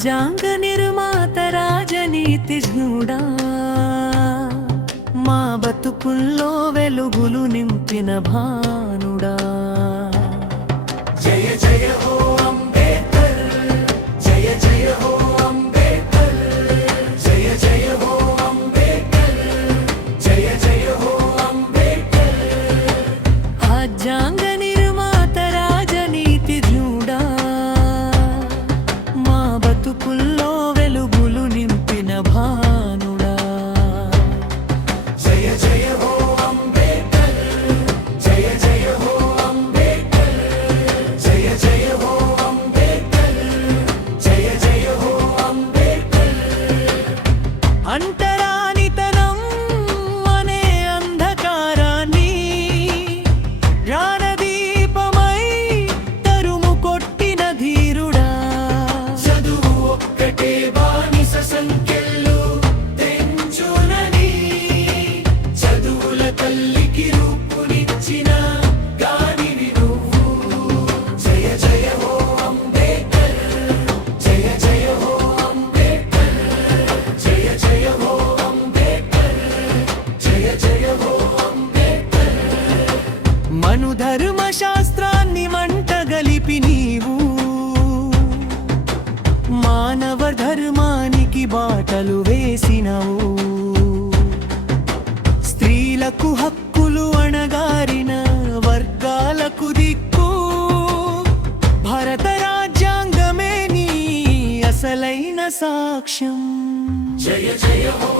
రాజ్యాంగ నిర్మాత రాజనీతిజ్ఞుడా, మా బతుకుల్లో వెలుగులు నింపిన భానుడా. జయ జయ హో అంబేద్కర్, జయ జయ హో అంబేద్కర్, జయ జయ హో అంబేద్కర్, జయ జయ హో అంబేద్కర్. రాజ్యాంగ నిర్మాత రాజనీతిజ్ఞుడా, మా బతుకుల్లో వెలుగులు నింపిన భానుడా. జయ జయ హో అంబేద్కర్, జయ జయ హో అంబేద్కర్, జయ జయ హో అంబేద్కర్, జయ జయ హో అంబేద్కర్. అంటరానితనం అనే అంధకారాన్ని జ్ఞానదీపమై తరుము కొట్టిన ధీరుడా. చదువు ఒక్కటే బానిస సంఖ్యలు తెంచునని, చదువుల తల్లికి రూపునిచ్చిన గానివి నువ్వు. జయ జయ హో అంబేద్కర్, జయ జయ హో అంబేద్కర్, జయ జయ హో అంబేద్కర్, జయ జయ హో అంబేద్కర్. మను ధర్మ శాస్త్రాన్ని మంటగలిపి నీవు మానవ ధర్మానికి బాటలు వేసినవు. స్త్రీలకు హక్కులు అణగారిన వర్గాలకు దిక్కు భారత రాజ్యాంగమే నీ అసలైన సాక్ష్యం. జయ జయ హో